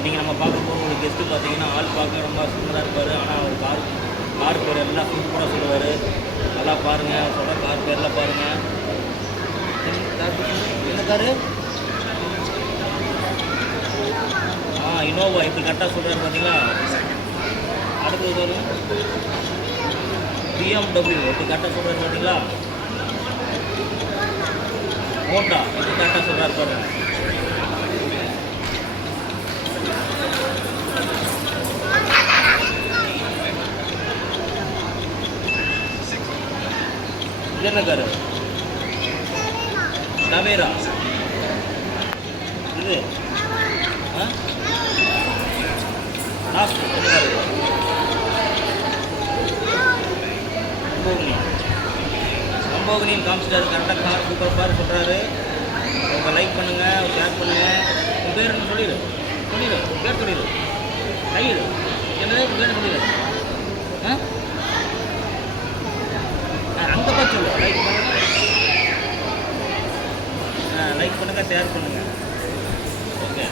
இன்றைக்கி நம்ம பார்க்க போகிற ஒரு கெஸ்ட்டு பார்த்தீங்கன்னா ஆள் பார்க்க ரொம்ப சூப்பராக இருப்பார். ஆனால் அவர் கார் பேர் எல்லாம் சூப்பராக சொல்லுவார். நல்லா பாருங்கள், சொல்கிற கார் பேர்லாம் பாருங்கள். என்ன காரு? இனோவா. இப்படி கரெக்டாக சொல்கிறாரு பார்த்தீங்களா? அடுத்தது சொல்லுங்கள், BMW. இப்படி கரெக்டாக சொல்கிறாரு பார்த்தீங்களா? ஹோண்டா. இப்படி கரெக்டாக சொல்கிறாரு பாருங்க. இது என்ன காரு? டவேரா. இது லாஸ்ட் லம்போகினின்னு காமிச்சிட்டாரு. கரெக்டாக கார் சூப்பர் கார் சொல்கிறாரு. உங்கள் லைக் பண்ணுங்கள், ஷேர் பண்ணுங்கள். உங்கள் பேர் என்ன சொல்லிடு, உங்கள் பேர் சொல்லிடு, கையிடு என்னது உங்கள் பேர் சொல்லிடு. அங்கே பார்த்து சொல்லு. லைக் பண்ணுங்கள், ஷேர் பண்ணுங்கள். ஓகே.